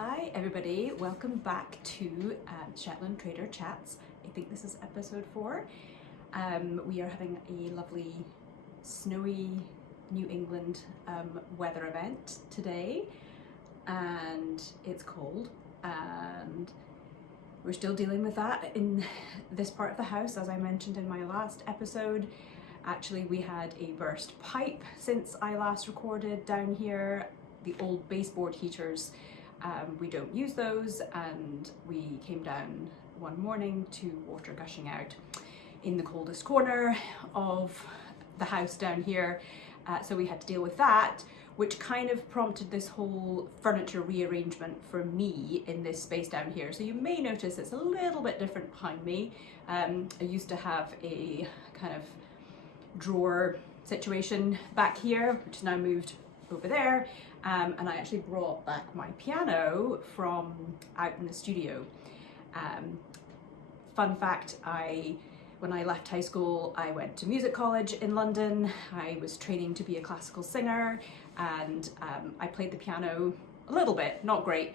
Hi everybody, welcome back to Shetland Trader Chats. I think this is episode 4. We are having a lovely snowy New England weather event today, and it's cold, and we're still dealing with that in this part of the house. As I mentioned in my last episode, actually we had a burst pipe since I last recorded down here. The old baseboard heaters, we don't use those, and we came down one morning to water gushing out in the coldest corner of the house down here, so we had to deal with that, which kind of prompted this whole furniture rearrangement for me in this space down here. So you may notice it's a little bit different behind me. I used to have a kind of drawer situation back here, which is now moved over there. And I actually brought back my piano from out in the studio. Fun fact, when I left high school, I went to music college in London. I was training to be a classical singer, and I played the piano a little bit, not great,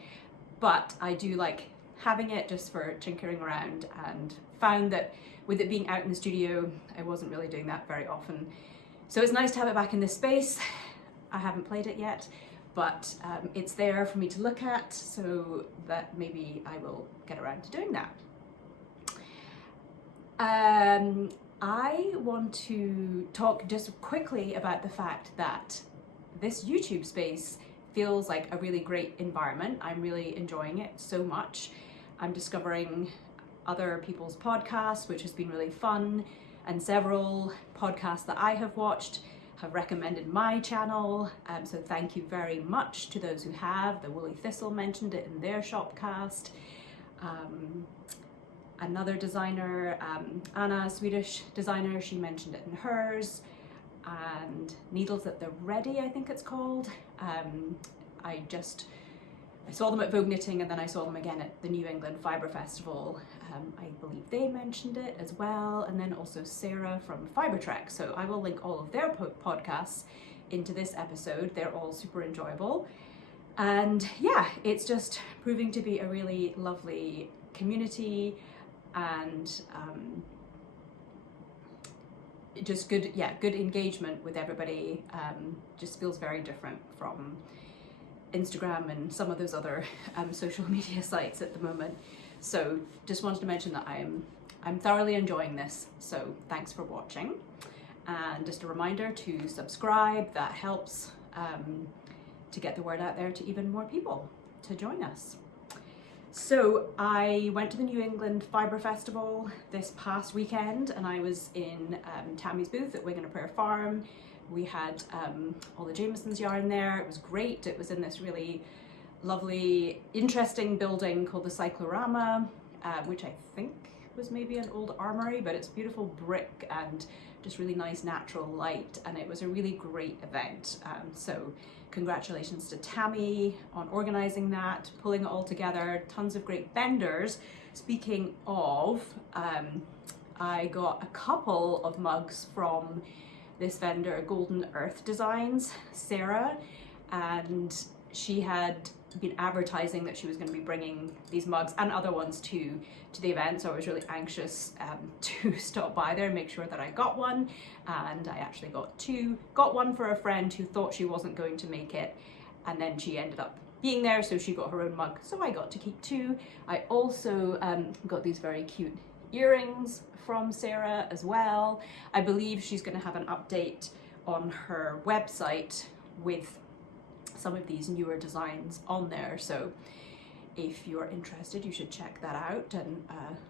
but I do like having it just for tinkering around, and found that with it being out in the studio, I wasn't really doing that very often. So it's nice to have it back in this space. I haven't played it yet, but it's there for me to look at, so that maybe I will get around to doing that. I want to talk just quickly about the fact that this YouTube space feels like a really great environment. I'm really enjoying it so much. I'm discovering other people's podcasts, which has been really fun, and several podcasts that I have watched have recommended my channel, so thank you very much to those who have. The Woolly Thistle mentioned it in their shopcast. Another designer, Anna, a Swedish designer, she mentioned it in hers. And Needles at the Ready, I think it's called. I saw them at Vogue Knitting, and then I saw them again at the New England Fibre Festival. I believe they mentioned it as well, and then also Sarah from Fibre Trek. So I will link all of their podcasts into this episode. They're all super enjoyable. And yeah, it's just proving to be a really lovely community, and just good engagement with everybody. Just feels very different from Instagram and some of those other social media sites at the moment. So just wanted to mention that I'm thoroughly enjoying this, so thanks for watching. And just a reminder to subscribe, that helps to get the word out there to even more people to join us. So I went to the New England Fibre Festival this past weekend, and I was in Tammy's booth at Wing and a Prayer Farm. We had all the Jameson's yarn there. It was great. It was in this really lovely, interesting building called the Cyclorama, which I think was maybe an old armory, but it's beautiful brick and just really nice natural light, and it was a really great event. So congratulations to Tammy on organizing that, pulling it all together, tons of great vendors. Speaking of, I got a couple of mugs from this vendor, Golden Earth Designs, Sarah, and she had been advertising that she was going to be bringing these mugs and other ones to the event, so I was really anxious to stop by there and make sure that I got one, and I actually got two. Got one for a friend who thought she wasn't going to make it, and then she ended up being there, so she got her own mug, so I got to keep 2. I also got these very cute earrings from Sarah as well. I believe she's going to have an update on her website with some of these newer designs on there, so if you're interested, you should check that out and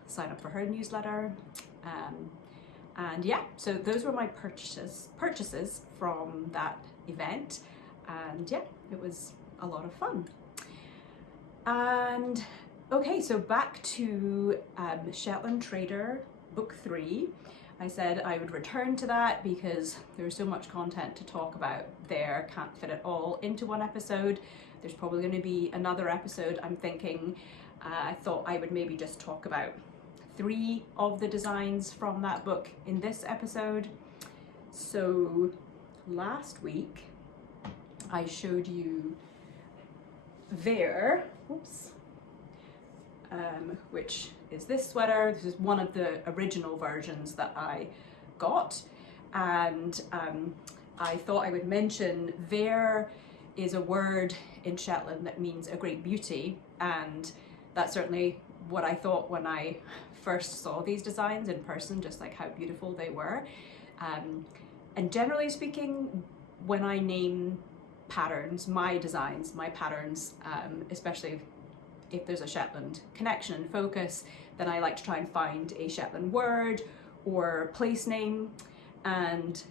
sign up for her newsletter. And yeah, so those were my purchases from that event, and yeah, it was a lot of fun. And okay, so back to Shetland Trader Book 3. I said I would return to that because there's so much content to talk about there, can't fit it all into one episode. There's probably going to be another episode, I'm thinking. I thought I would maybe just talk about 3 of the designs from that book in this episode. So last week I showed you Vair oops, which is this sweater. This is one of the original versions that I got, and I thought I would mention Vair is a word in Shetland that means a great beauty, and that's certainly what I thought when I first saw these designs in person, just like how beautiful they were. And generally speaking, when I name patterns, my designs, my patterns, especially if there's a Shetland connection and focus, then I like to try and find a Shetland word or place name. And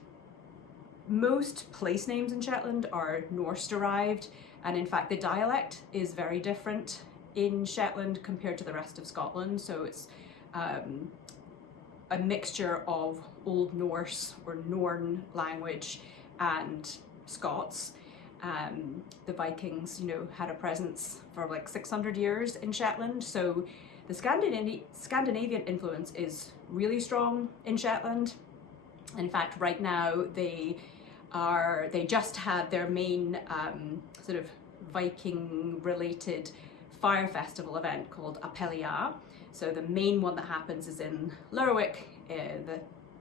most place names in Shetland are Norse derived, and in fact the dialect is very different in Shetland compared to the rest of Scotland. So it's a mixture of Old Norse or Norn language and Scots. The Vikings, you know, had a presence for like 600 years in Shetland, so the Scandinavian influence is really strong in Shetland. In fact, right now they just had their main sort of Viking related fire festival event called Apelia. So the main one that happens is in Lerwick,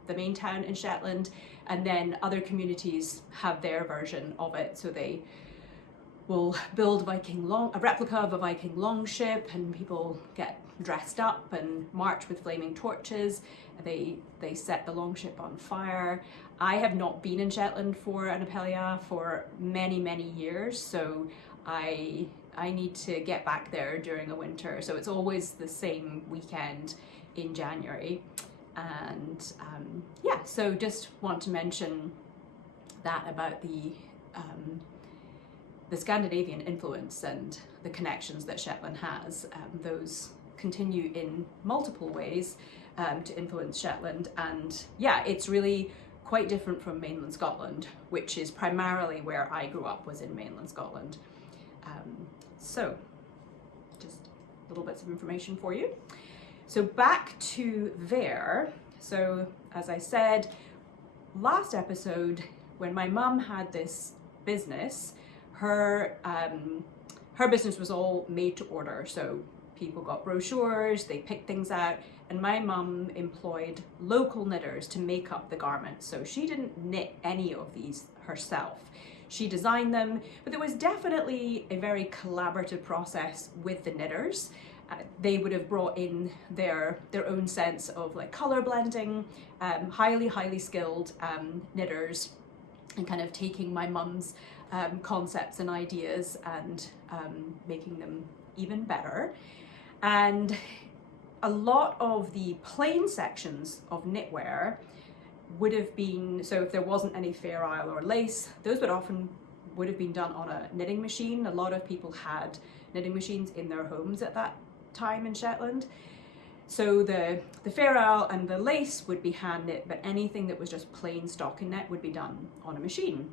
the main town in Shetland, and then other communities have their version of it. So they will build a replica of a Viking longship, and people get dressed up and march with flaming torches. They set the longship on fire. I have not been in Shetland for an Apelia for many, many years, so I need to get back there during the winter. So it's always the same weekend in January. And yeah, so just want to mention that about the Scandinavian influence and the connections that Shetland has. Those continue in multiple ways to influence Shetland, and yeah, it's really quite different from mainland Scotland, which is primarily where I grew up, was in mainland Scotland. So just little bits of information for you. So back to Vair. So as I said last episode, when my mum had this business, her business was all made to order. So people got brochures, they picked things out, and my mum employed local knitters to make up the garments. So she didn't knit any of these herself. She designed them, but there was definitely a very collaborative process with the knitters. They would have brought in their own sense of like color blending, highly skilled knitters, and kind of taking my mum's concepts and ideas and making them even better. And a lot of the plain sections of knitwear would have been, so if there wasn't any Vair KAL or lace, those would have been done on a knitting machine. A lot of people had knitting machines in their homes at that time in Shetland. So the Vair KAL and the lace would be hand knit, but anything that was just plain stockinette would be done on a machine.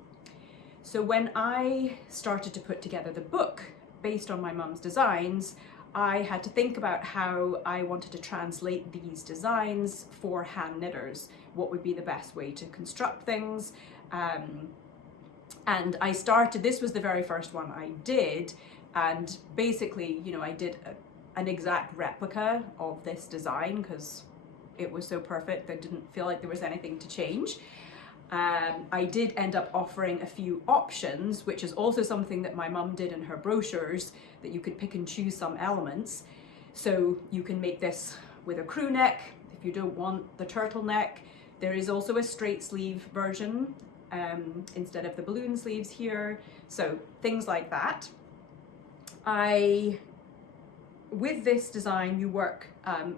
So when I started to put together the book based on my mum's designs, I had to think about how I wanted to translate these designs for hand knitters. What would be the best way to construct things? And I started, this was the very first one I did, and basically, you know, I did an exact replica of this design because it was so perfect. I didn't feel like there was anything to change. I did end up offering a few options, which is also something that my mum did in her brochures, that you could pick and choose some elements. So you can make this with a crew neck if you don't want the turtleneck. There is also a straight sleeve version instead of the balloon sleeves here. So things like that. With this design, you work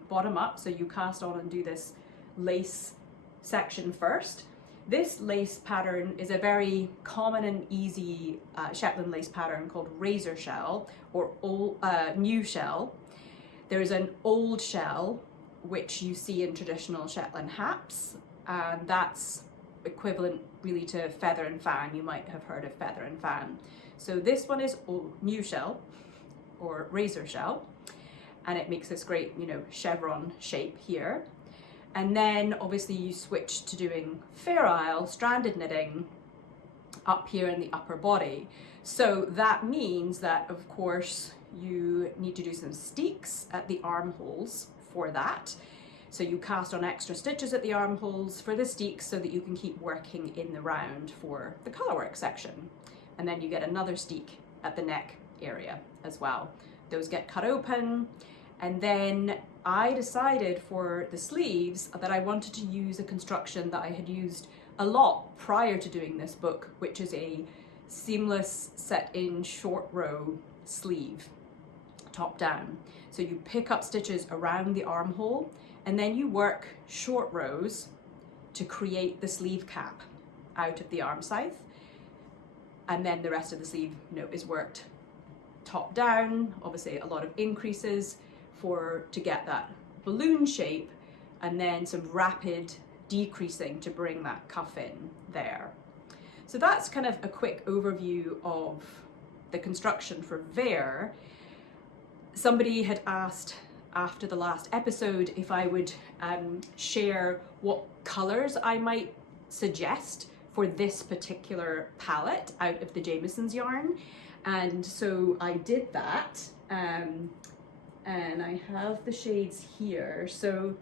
bottom up, so you cast on and do this lace section first. This lace pattern is a very common and easy Shetland lace pattern called razor shell or new shell. There's an old shell, which you see in traditional Shetland haps, and that's equivalent really to feather and fan. You might have heard of feather and fan. So this one is new shell or razor shell, and it makes this great, you know, chevron shape here. And then obviously you switch to doing Vair KAL, stranded knitting, up here in the upper body. So that means that, of course, you need to do some steeks at the armholes for that. So you cast on extra stitches at the armholes for the steeks so that you can keep working in the round for the colourwork section. And then you get another steek at the neck area as well. Those get cut open. And then I decided for the sleeves that I wanted to use a construction that I had used a lot prior to doing this book, which is a seamless set in short row sleeve, top down. So you pick up stitches around the armhole and then you work short rows to create the sleeve cap out of the arm scythe. And then the rest of the sleeve, you know, is worked top down, obviously a lot of increases to get that balloon shape, and then some rapid decreasing to bring that cuff in there. So that's kind of a quick overview of the construction for Vair. Somebody had asked after the last episode if I would share what colours I might suggest for this particular palette out of the Jamieson's yarn, and so I did that, and I have the shades here. So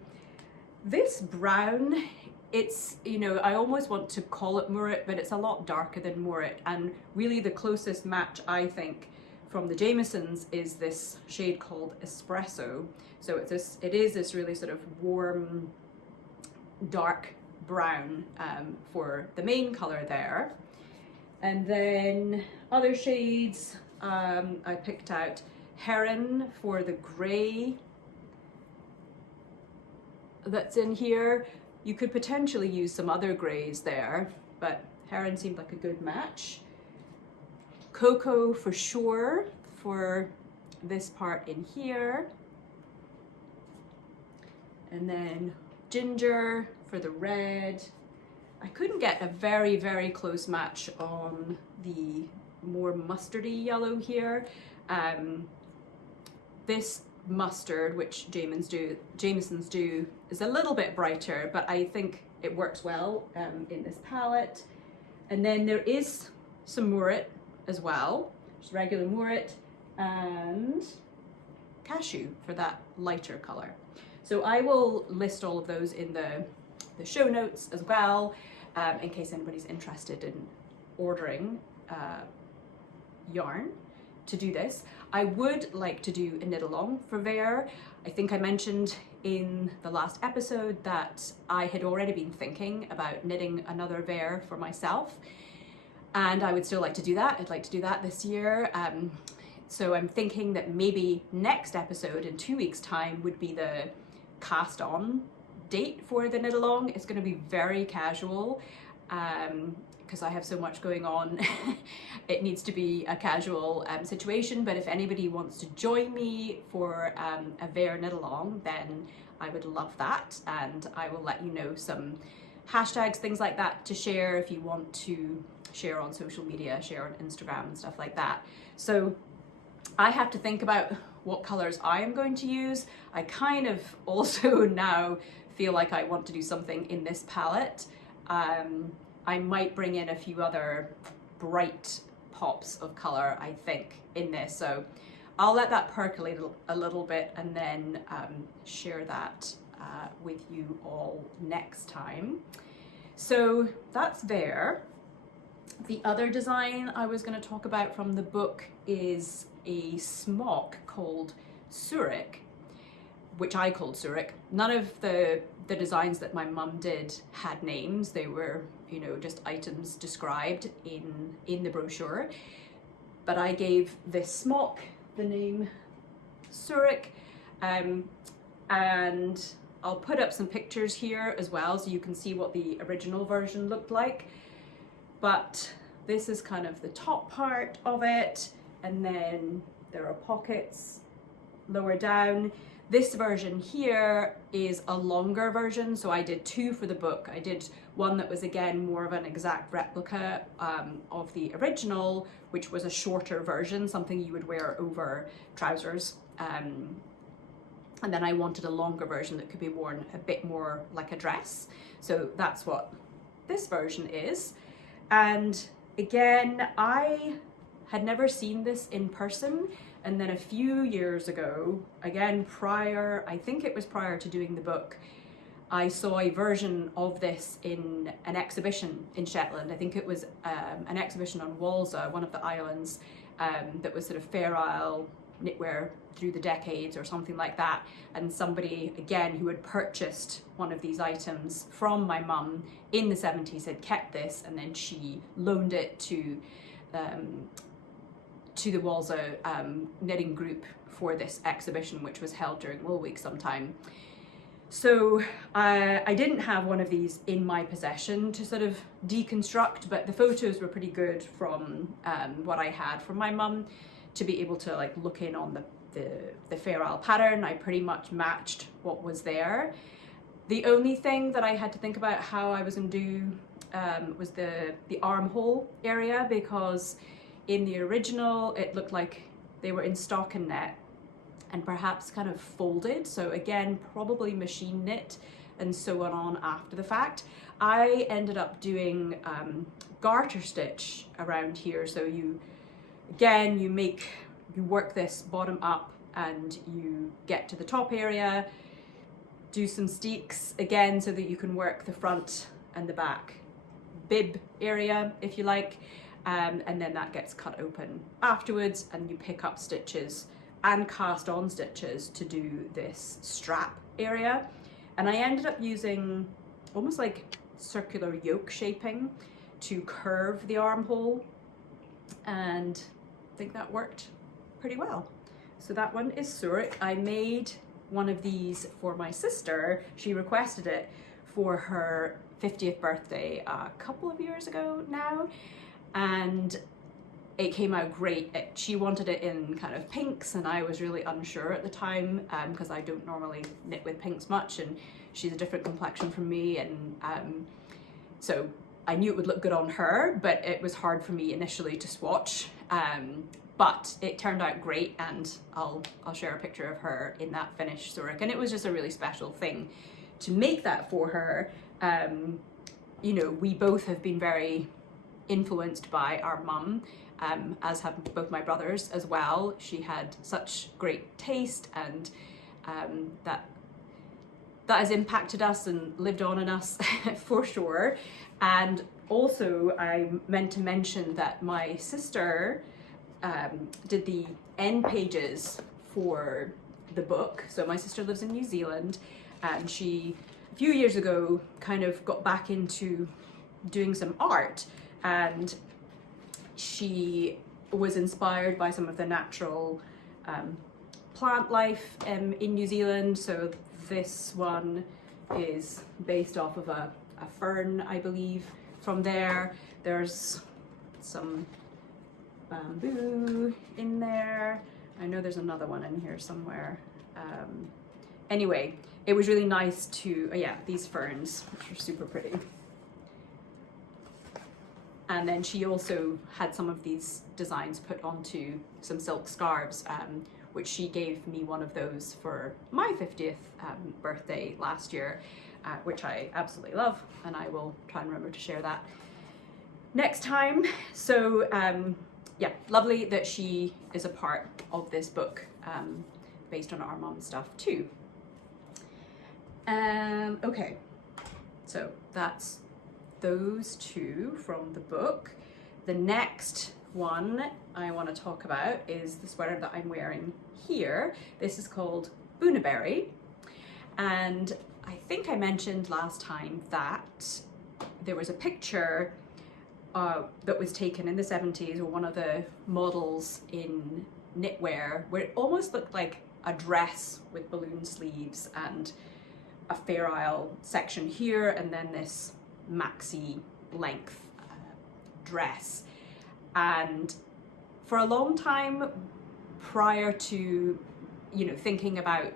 this brown, it's, you know, I almost want to call it Murret, but it's a lot darker than Murret, and really the closest match I think from the Jamieson's is this shade called Espresso. So it is this really sort of warm, dark brown for the main color there. And then other shades, I picked out Heron for the gray that's in here. You could potentially use some other grays there, but Heron seemed like a good match. Cocoa for sure for this part in here. And then Ginger for the red. I couldn't get a very, very close match on the more mustardy yellow here. This mustard, which Jamieson's do, is a little bit brighter, but I think it works well in this palette. And then there is some Murret as well, just regular Murret, and Cashew for that lighter color. So I will list all of those in the show notes as well, in case anybody's interested in ordering yarn to do this. I would like to do a knit along for Vair. I think I mentioned in the last episode that I had already been thinking about knitting another Vair for myself, and I would still like to do that. I'd like to do that this year. So I'm thinking that maybe next episode in 2 weeks' time would be the cast on date for the knit along. It's going to be very casual because I have so much going on. It needs to be a casual situation, but if anybody wants to join me for a Vair knit along, then I would love that, and I will let you know some hashtags, things like that to share if you want to share on social media, share on Instagram and stuff like that. So I have to think about what colors I am going to use. I kind of also now feel like I want to do something in this palette. I might bring in a few other bright pops of color, I think, in this. So I'll let that percolate a little bit and then share that with you all next time. So that's Vair. The other design I was going to talk about from the book is a smock called Soorik, which I called Soorik. None of the designs that my mum did had names. They were, you know, just items described in the brochure. But I gave this smock the name Soorik, and I'll put up some pictures here as well so you can see what the original version looked like. But this is kind of the top part of it, and then there are pockets lower down. This version here is a longer version, so I did two for the book. I did one that was again more of an exact replica of the original, which was a shorter version, something you would wear over trousers. And then I wanted a longer version that could be worn a bit more like a dress. So that's what this version is. And again, I had never seen this in person And then a few years ago, again I think it was prior to doing the book, I saw a version of this in an exhibition in Shetland. I think it was an exhibition on Walsa, one of the islands, that was sort of Fair Isle knitwear through the decades or something like that. And somebody, again, who had purchased one of these items from my mum in the 70s had kept this, and then she loaned it to the Walsa knitting group for this exhibition, which was held during Wool Week sometime. So I didn't have one of these in my possession to sort of deconstruct, but the photos were pretty good from what I had from my mum to be able to like look in on the Fair Isle pattern. I pretty much matched what was there. The only thing that I had to think about how I was going to do was the armhole area, because in the original it looked like they were in stockinette and perhaps kind of folded, so again probably machine knit and sewn on after the fact. I ended up doing garter stitch around here, so you work this bottom up and you get to the top area, do some steeks again so that you can work the front and the back bib area if you like, and then that gets cut open afterwards and you pick up stitches and cast on stitches to do this strap area. And I ended up using almost like circular yoke shaping to curve the armhole, and I think that worked pretty well. So that one is Soorik. I made one of these for my sister. She requested it for her 50th birthday a couple of years ago now, and it came out great. She wanted it in kind of pinks, and I was really unsure at the time because I don't normally knit with pinks much, and she's a different complexion from me, and so I knew it would look good on her, but it was hard for me initially to swatch. But it turned out great, and I'll share a picture of her in that finished Soorik, and it was just a really special thing to make that for her. You know, we both have been very influenced by our mum, as have both my brothers as well. She had such great taste, and that has impacted us and lived on in us for sure. And also I meant to mention that my sister did the end pages for the book. So my sister lives in New Zealand, and she a few years ago kind of got back into doing some art, and she was inspired by some of the natural plant life in New Zealand. So this one is based off of a fern, I believe, from there. There's some bamboo in there. I know there's another one in here somewhere. Anyway, it was really nice to, yeah, these ferns, which are super pretty. And then she also had some of these designs put onto some silk scarves, which she gave me one of those for my 50th birthday last year, which I absolutely love, and I will try and remember to share that next time. So yeah, lovely that she is a part of this book based on our mum's stuff too. Okay, so that's those two from the book. The next one I want to talk about is the sweater that I'm wearing here. This is called Bunaberry, and I think I mentioned last time that there was a picture that was taken in the 70s, or one of the models in knitwear, where it almost looked like a dress with balloon sleeves and a Fair Isle section here, and then this maxi length dress. And for a long time prior to, you know, thinking about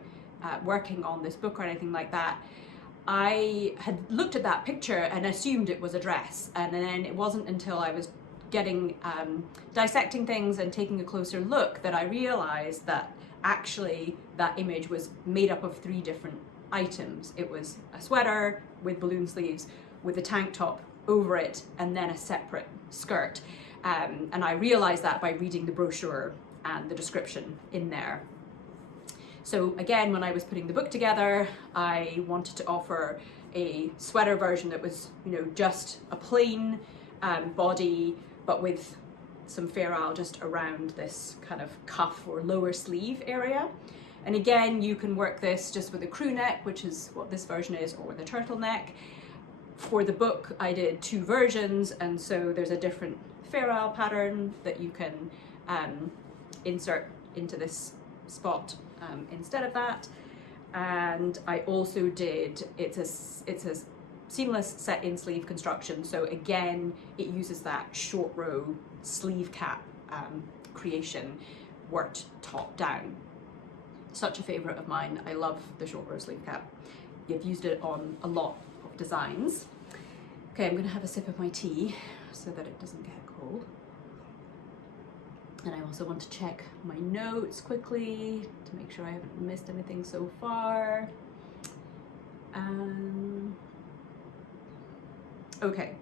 working on this book or anything like that, I had looked at that picture and assumed it was a dress, and then it wasn't until I was getting dissecting things and taking a closer look that I realized that actually that image was made up of 3 different items. It was a sweater with balloon sleeves with a tank top over it, and then a separate skirt. And I realized that by reading the brochure and the description in there. So again, when I was putting the book together, I wanted to offer a sweater version that was, you know, just a plain body, but with some Vair KAL just around this kind of cuff or lower sleeve area. And again, you can work this just with a crew neck, which is what this version is, or with a turtleneck. For the book, I did 2 versions, and so there's a different Vair KAL pattern that you can insert into this spot instead of that. And I also did, it's a seamless set in sleeve construction, so again it uses that short row sleeve cap creation worked top down. Such a favorite of mine. I love the short row sleeve cap. I've used it on a lot of designs. Okay, I'm gonna have a sip of my tea so that it doesn't get cold. And I also want to check my notes quickly to make sure I haven't missed anything so far. Okay.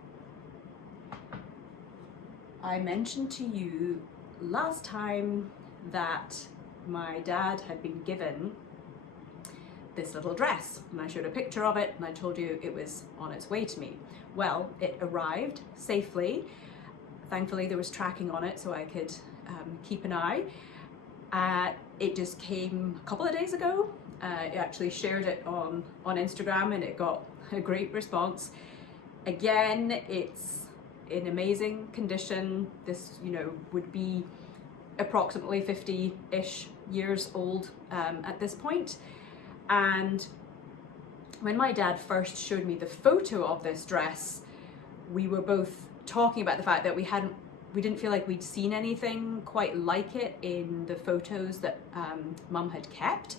I mentioned to you last time that my dad had been given this little dress, and I showed a picture of it and I told you it was on its way to me. Well, it arrived safely. Thankfully there was tracking on it so I could keep an eye. It just came a couple of days ago. I actually shared it on Instagram and it got a great response. Again, it's in amazing condition. This, you know, would be approximately 50-ish years old at this point. And when my dad first showed me the photo of this dress, we were both talking about the fact that we didn't feel like we'd seen anything quite like it in the photos that Mum had kept.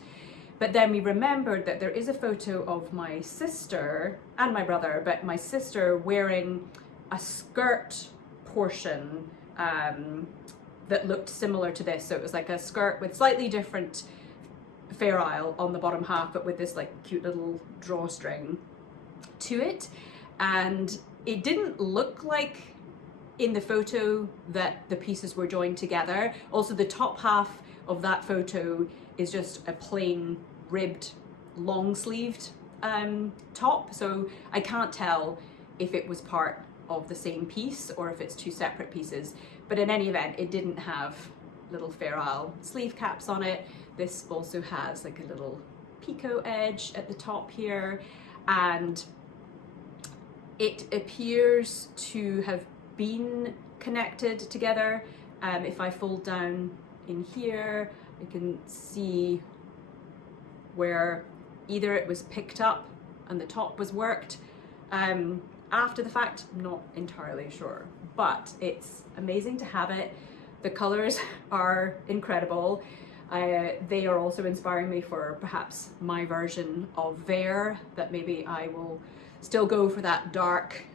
But then we remembered that there is a photo of my sister and my brother, but my sister wearing a skirt portion that looked similar to this. So it was like a skirt with slightly different Vair KAL on the bottom half, but with this like cute little drawstring to it. And it didn't look like in the photo that the pieces were joined together. Also, the top half of that photo is just a plain ribbed long sleeved top, so I can't tell if it was part of the same piece or if it's 2 separate pieces. But in any event, it didn't have little Vair KAL sleeve caps on it. This also has like a little picot edge at the top here, and it appears to have been connected together. If I fold down in here, I can see where either it was picked up and the top was worked after the fact. I'm not entirely sure, but it's amazing to have it. The colors are incredible. They are also inspiring me for perhaps my version of Vair, that maybe I will still go for that dark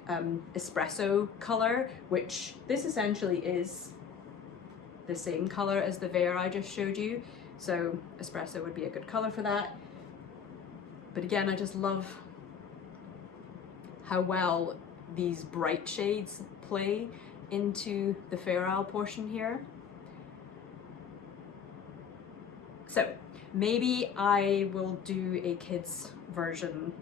espresso color, which this essentially is the same color as the Vair I just showed you. So espresso would be a good color for that. But again, I just love how well these bright shades play into the Vair KAL portion here. So maybe I will do a kids version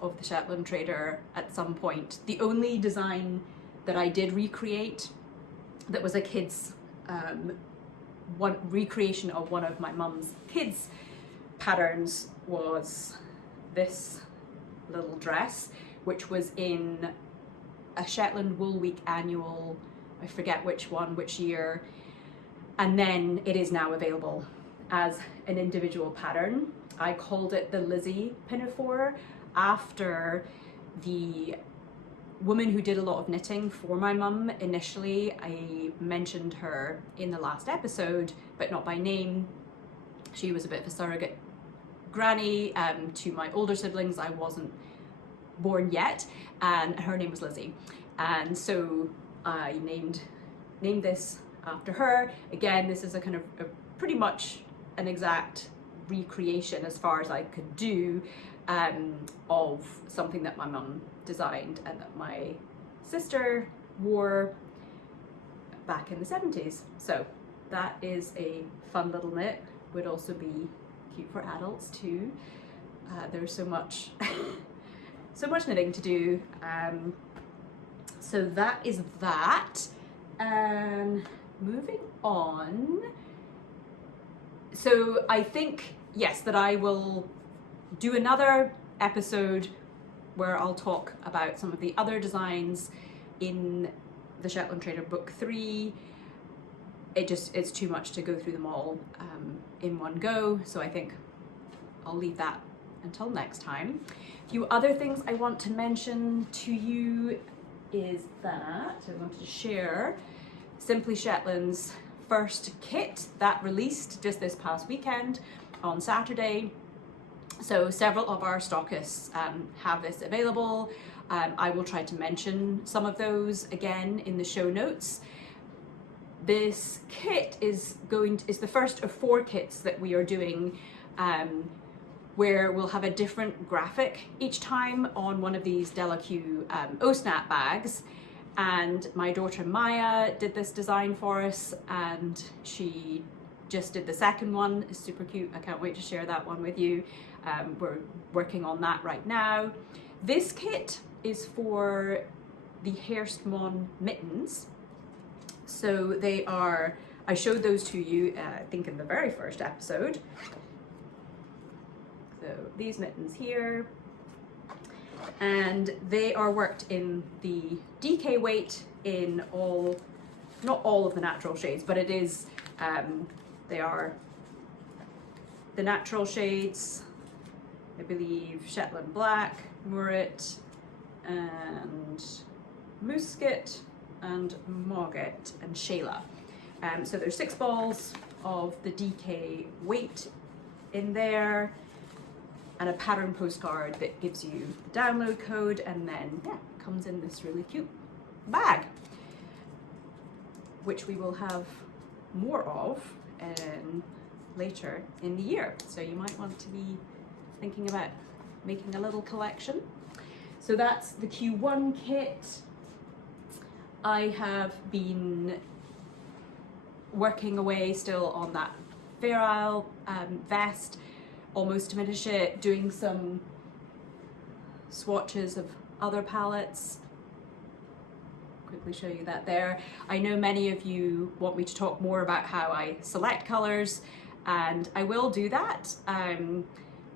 of the Shetland Trader at some point. The only design that I did recreate that was a kids one recreation of one of my mum's kids patterns was this little dress, which was in a Shetland Wool Week annual, I forget which one, which year, and then it is now available as an individual pattern. I called it the Lizzie pinafore after the woman who did a lot of knitting for my mum initially. I mentioned her in the last episode, but not by name. She was a bit of a surrogate granny to my older siblings. I wasn't born yet, and her name was Lizzie. And so I named this after her. Again, this is a kind of pretty much an exact recreation as far as I could do of something that my mum designed and that my sister wore back in the 70s. So that is a fun little knit. Would also be cute for adults too. There's so much so much knitting to do. So that is that. And moving on. So I think, yes, that I will do another episode where I'll talk about some of the other designs in the Shetland Trader Book 3. It's too much to go through them all in one go, so I think I'll leave that until next time. A few other things I want to mention to you is that I wanted to share Simply Shetland's first kit that released just this past weekend on Saturday. So several of our stockists have this available. I will try to mention some of those again in the show notes. This kit is the first of 4 kits that we are doing, where we'll have a different graphic each time on one of these DelaQ O-Snap bags. And my daughter Maya did this design for us, and she just did the second one. It's super cute. I can't wait to share that one with you. We're working on that right now. This kit is for the Hairsmon mittens. So they are, I showed those to you, I think in the very first episode. So these mittens here, and they are worked in the DK weight in all, not all of the natural shades, but it is, they are the natural shades, I believe Shetland Black, Murret, and Musket, and Marget, and Shayla. So there's 6 balls of the DK weight in there, and a pattern postcard that gives you the download code, and then yeah, comes in this really cute bag, which we will have more of later in the year. So you might want to be thinking about making a little collection. So that's the Q1 kit. I have been working away still on that Vair KAL vest, almost to finish it, doing some swatches of other palettes. Quickly show you that there. I know many of you want me to talk more about how I select colors, and I will do that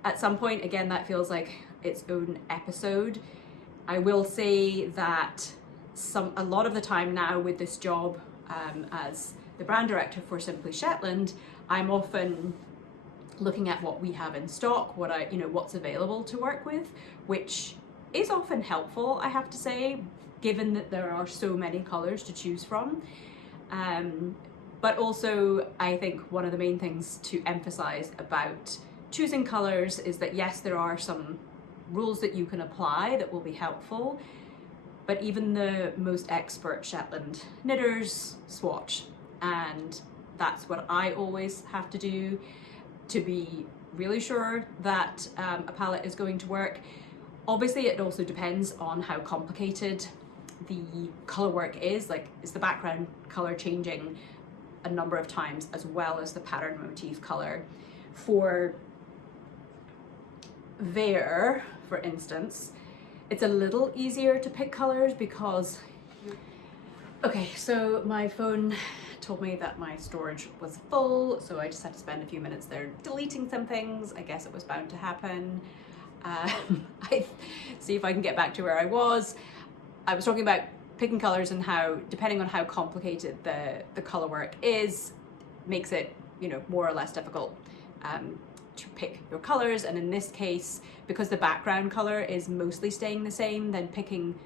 at some point. Again, that feels like its own episode. I will say that a lot of the time now with this job as the brand director for Simply Shetland, I'm often looking at what we have in stock, what's available to work with, which is often helpful, I have to say, given that there are so many colors to choose from. But also, I think one of the main things to emphasize about choosing colors is that yes, there are some rules that you can apply that will be helpful, but even the most expert Shetland knitters swatch, and that's what I always have to do to be really sure that a palette is going to work. Obviously, it also depends on how complicated the color work is. Like, is the background color changing a number of times, as well as the pattern motif color? For Vair, for instance, it's a little easier to pick colors because, okay, so my phone told me that my storage was full, so I just had to spend a few minutes there deleting some things. I guess it was bound to happen. I see if I can get back to where I was. I was talking about picking colors and how, depending on how complicated the color work is, makes it, more or less difficult to pick your colors. And in this case, because the background color is mostly staying the same, then picking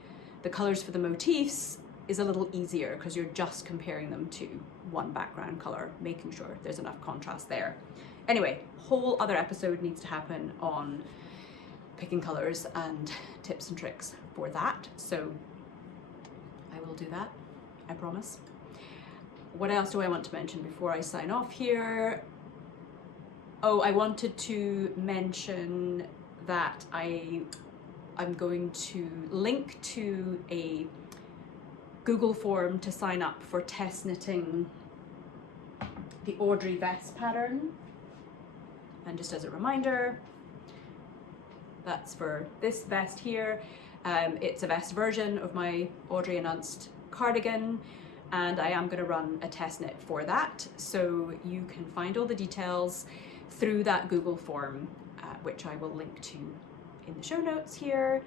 the colors for the motifs is a little easier because you're just comparing them to one background color, making sure there's enough contrast there. Anyway, whole other episode needs to happen on picking colors and tips and tricks for that. So I will do that, I promise. What else do I want to mention before I sign off here? Oh, I wanted to mention that I'm going to link to a Google form to sign up for test knitting the Audrey vest pattern. And just as a reminder, that's for this vest here. It's a vest version of my Audrey and Unst cardigan, and I am going to run a test knit for that. So you can find all the details through that Google form, which I will link to in the show notes here.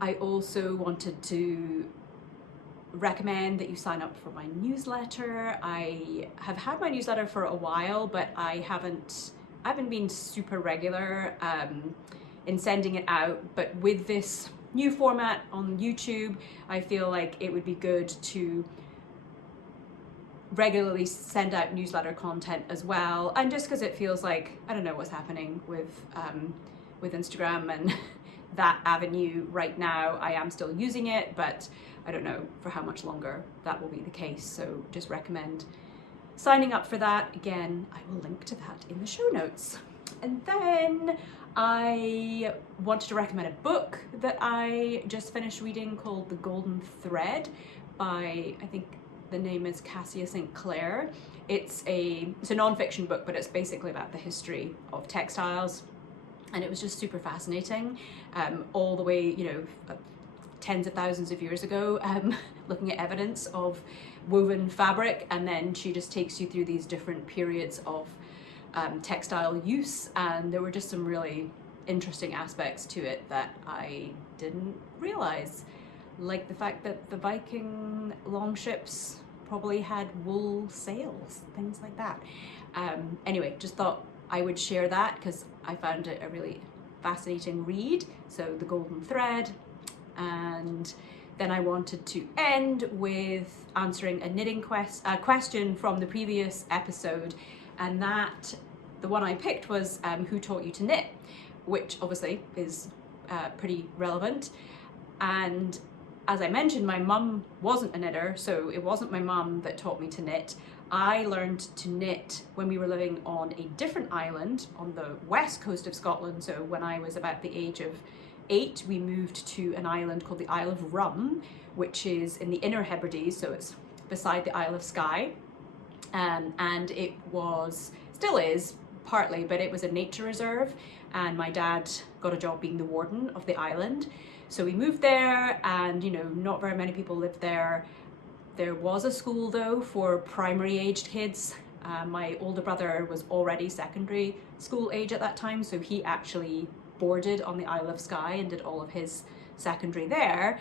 I also wanted to recommend that you sign up for my newsletter. I have had my newsletter for a while, but I haven't been super regular in sending it out. But with this new format on YouTube, I feel like it would be good to regularly send out newsletter content as well. And just because it feels like, I don't know what's happening with Instagram and that avenue right now. I am still using it, but I don't know for how much longer that will be the case. So just recommend signing up for that. Again, I will link to that in the show notes. And then I wanted to recommend a book that I just finished reading called The Golden Thread by, I think the name is Cassia St. Clair. It's a non-fiction book, but it's basically about the history of textiles. And it was just super fascinating, all the way, you know, tens of thousands of years ago, looking at evidence of woven fabric. And then she just takes you through these different periods of textile use. And there were just some really interesting aspects to it that I didn't realize. Like the fact that the Viking longships probably had wool sails, things like that. Anyway, just thought I would share that because I found it a really fascinating read. So The Golden Thread. And then I wanted to end with answering a knitting question from the previous episode, and that the one I picked was who taught you to knit, which obviously is pretty relevant. And as I mentioned, my mum wasn't a knitter, so it wasn't my mum that taught me to knit. I learned to knit when we were living on a different island on the west coast of Scotland. So when I was about the age of 8, we moved to an island called the Isle of Rum, which is in the Inner Hebrides, so it's beside the Isle of Skye. And it was, still is partly, but it was a nature reserve, and my dad got a job being the warden of the island. So we moved there, and you know, not very many people lived there. There was a school though for primary aged kids. My older brother was already secondary school age at that time, so he actually boarded on the Isle of Skye and did all of his secondary there.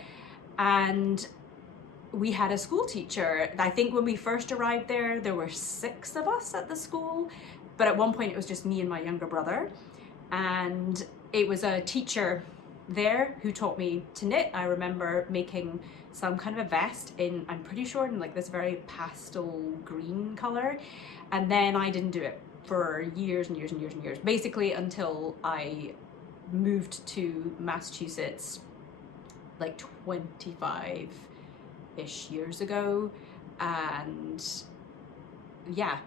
And we had a school teacher. I think when we first arrived there, there were 6 of us at the school, but at one point it was just me and my younger brother. And it was a teacher there who taught me to knit. I remember making some kind of a vest in, I'm pretty sure, in like this very pastel green color. And then I didn't do it for years and years and years and years, basically until I moved to Massachusetts like 25-ish years ago. And yeah,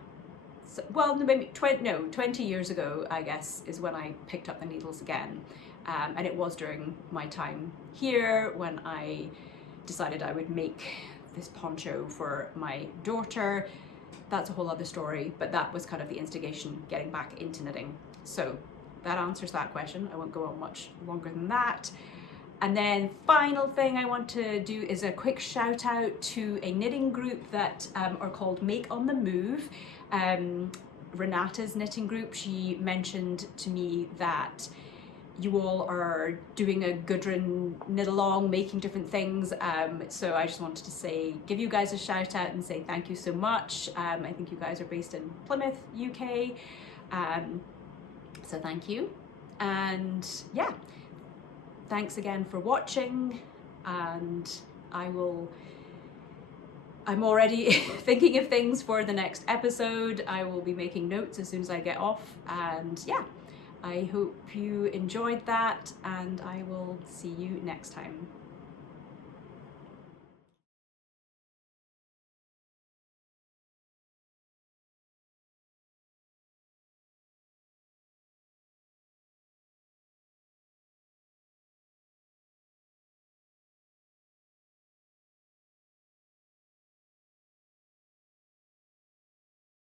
so, well, maybe 20 years ago, I guess, is when I picked up the needles again. And it was during my time here when I decided I would make this poncho for my daughter. That's a whole other story, but that was kind of the instigation getting back into knitting. So that answers that question. I won't go on much longer than that. And then final thing I want to do is a quick shout out to a knitting group that are called Make on the Move. Renata's knitting group, she mentioned to me that you all are doing a Gudrun knit along, making different things. So I just wanted to say, give you guys a shout out and say thank you so much. I think you guys are based in Plymouth, UK. So thank you. And yeah, thanks again for watching. And I'm already thinking of things for the next episode. I will be making notes as soon as I get off. And yeah, I hope you enjoyed that, and I will see you next time.